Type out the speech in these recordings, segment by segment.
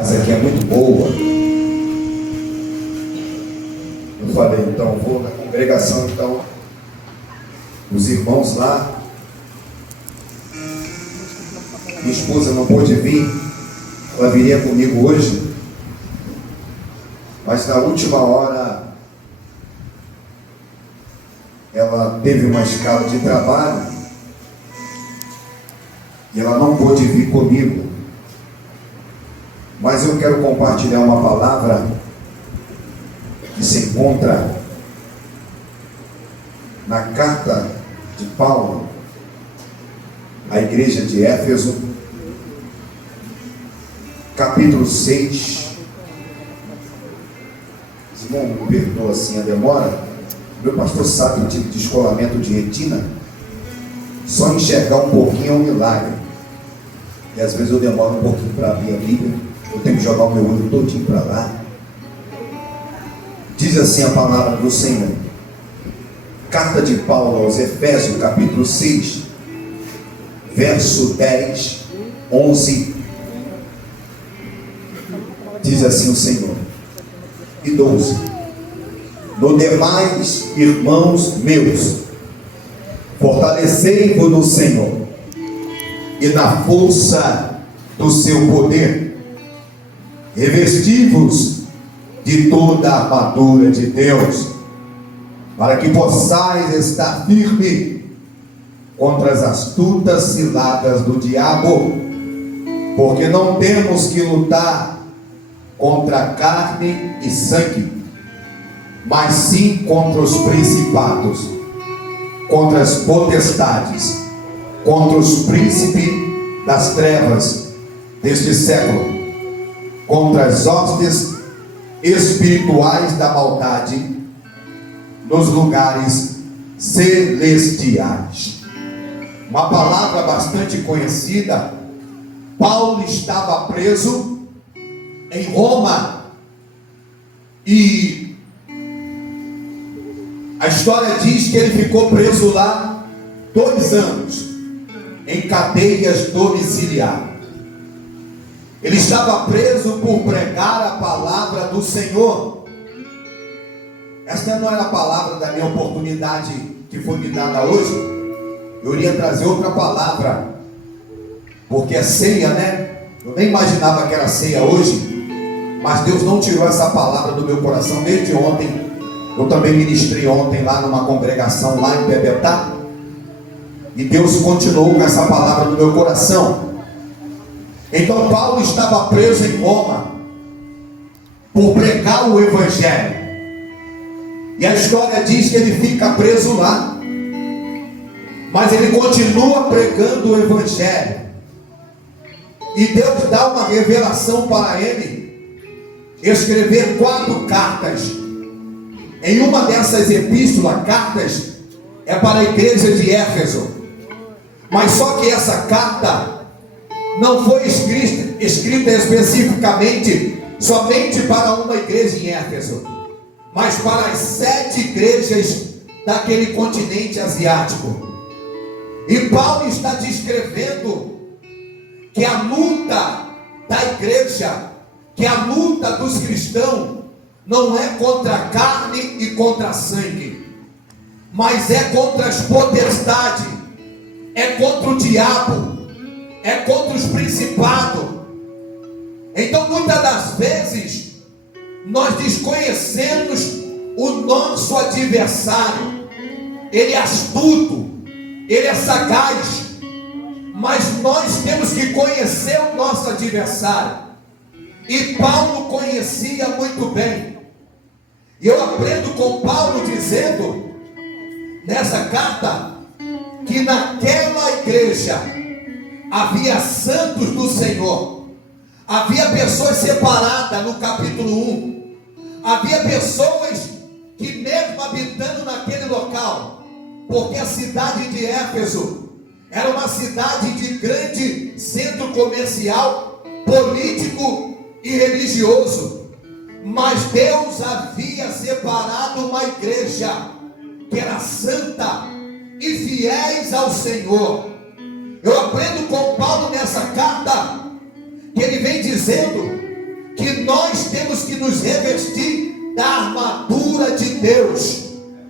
Essa aqui é muito boa. Eu falei, então, vou na congregação, então, os irmãos lá. Minha esposa não pôde vir, ela viria comigo hoje, mas na última hora, ela teve uma escala de trabalho, e ela não pôde vir comigo. Mas eu quero compartilhar uma palavra que se encontra na carta de Paulo à igreja de Éfeso, capítulo 6. Irmão, me perdoa assim a demora. Meu pastor sabe o tipo de descolamento de retina. Só enxergar um pouquinho é um milagre. E às vezes eu demoro um pouquinho para abrir a Bíblia. Eu tenho que jogar o meu olho todinho para lá. Diz assim a palavra do Senhor. Carta de Paulo aos Efésios, capítulo 6, verso 10, 11. Diz assim o Senhor. E 12. No demais, irmãos meus, fortalecei-vos no Senhor e na força do seu poder. Revesti-vos de toda a armadura de Deus, para que possais estar firme contra as astutas ciladas do diabo, porque não temos que lutar contra carne e sangue, mas sim contra os principados, contra as potestades, contra os príncipes das trevas deste século, contra as hostes espirituais da maldade nos lugares celestiais. Uma palavra bastante conhecida. Paulo estava preso em Roma e a história diz que ele ficou preso lá 2 anos em cadeias domiciliares. Ele estava preso por pregar a palavra do Senhor. Esta não era a palavra da minha oportunidade que foi me dada hoje. Eu iria trazer outra palavra, porque é ceia, né? Eu nem imaginava que era ceia hoje, mas Deus não tirou essa palavra do meu coração desde ontem. Eu também ministrei ontem lá numa congregação lá em Bebetá, e Deus continuou com essa palavra no meu coração. Então Paulo estava preso em Roma por pregar o Evangelho, e a história diz que ele fica preso lá, mas ele continua pregando o Evangelho, e Deus dá uma revelação para ele, escrever 4 cartas. Em uma dessas epístolas, cartas, é para a igreja de Éfeso, mas só que essa carta não foi escrita especificamente somente para uma igreja em Éfeso, mas para as 7 igrejas daquele continente asiático. E Paulo está descrevendo que a luta da igreja, que a luta dos cristãos, não é contra a carne e contra sangue, mas é contra as potestades, é contra o diabo, é contra os principados. Então muitas das vezes nós desconhecemos o nosso adversário. Ele é astuto, ele é sagaz, mas nós temos que conhecer o nosso adversário, e Paulo conhecia muito bem. E eu aprendo com Paulo dizendo nessa carta que naquela igreja havia santos do Senhor, havia pessoas separadas. No capítulo 1, havia pessoas que, mesmo habitando naquele local, porque a cidade de Éfeso era uma cidade de grande centro comercial, político e religioso, mas Deus havia separado uma igreja que era santa e fiéis ao Senhor. Eu aprendo com Paulo nessa carta que ele vem dizendo nós temos que nos revestir da armadura de Deus,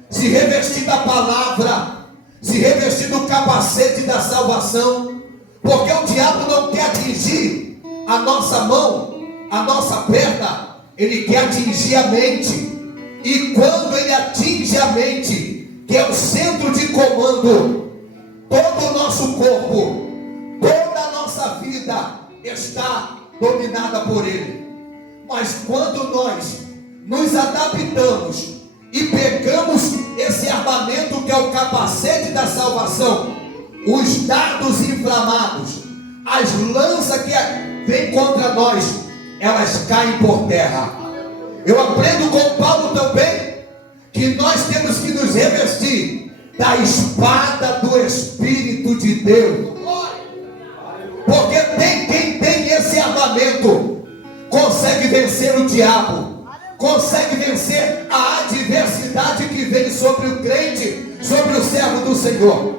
se revestir da palavra, se revestir do capacete da salvação, porque o diabo não quer atingir a nossa mão, a nossa perna, ele quer atingir a mente. E quando ele atinge a mente, que é o centro de comando, todo o nosso corpo, toda a nossa vida está dominada por ele. Mas quando nós nos adaptamos e pegamos esse armamento que é o capacete da salvação, os dardos inflamados, as lanças que vêm contra nós, elas caem por terra. Eu aprendo com Paulo também que nós temos que nos revestir da espada do Espírito de Deus, porque quem tem esse armamento consegue vencer o diabo, consegue vencer a adversidade que vem sobre o crente, sobre o servo do Senhor.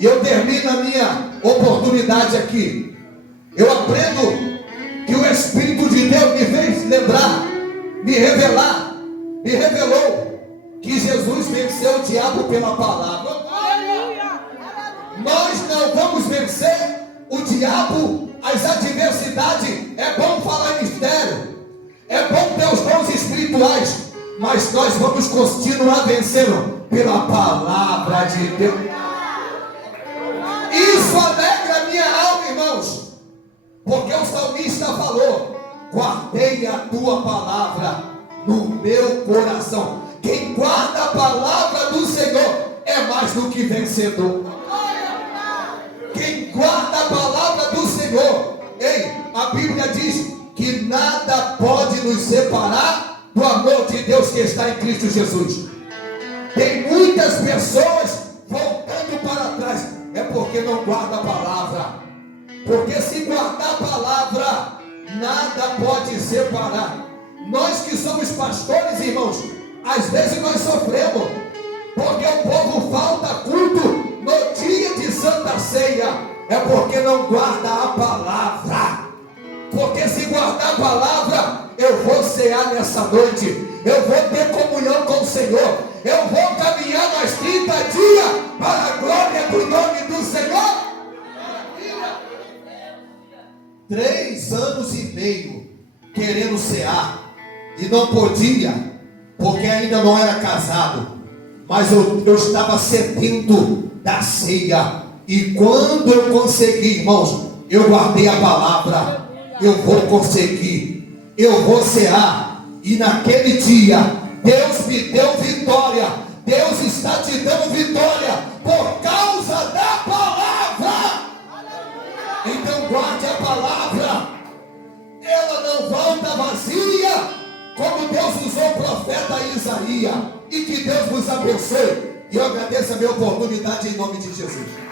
E eu termino a minha oportunidade aqui. Eu aprendo que o Espírito de Deus me fez lembrar, me revelou que Jesus venceu o diabo pela palavra. Nós não vamos vencer o diabo, as adversidades. É bom falar em mistério, é bom ter os dons espirituais, mas nós vamos continuar vencendo pela palavra de Deus. Isso alegra a minha alma, irmãos, porque o salmista falou: guardei a tua palavra no meu coração. Quem guarda a palavra do Senhor é mais do que vencedor. Quem guarda a palavra do Senhor, a Bíblia diz que nada pode nos separar do amor de Deus que está em Cristo Jesus. Tem muitas pessoas voltando para trás, é porque não guarda a palavra. Porque se guardar a palavra, nada pode separar. Nós que somos pastores, irmãos, às vezes nós sofremos, porque o povo falta culto no dia de Santa Ceia, é porque não guarda a palavra. Porque se guardar a palavra, eu vou cear nessa noite, eu vou ter comunhão com o Senhor, eu vou caminhar mais 30 dias para a glória do nome do Senhor. 3 anos e meio querendo cear, e não podia, porque ainda não era casado, mas eu estava sedento da ceia. E quando eu consegui, irmãos, eu guardei a palavra. Eu vou conseguir, eu vou cear. E naquele dia Deus me deu vitória. Deus está te dando vitória por causa da palavra. Então guarde a palavra, ela não volta vazia, como Deus usou o profeta Isaías. E que Deus vos abençoe. E eu agradeço a minha oportunidade em nome de Jesus.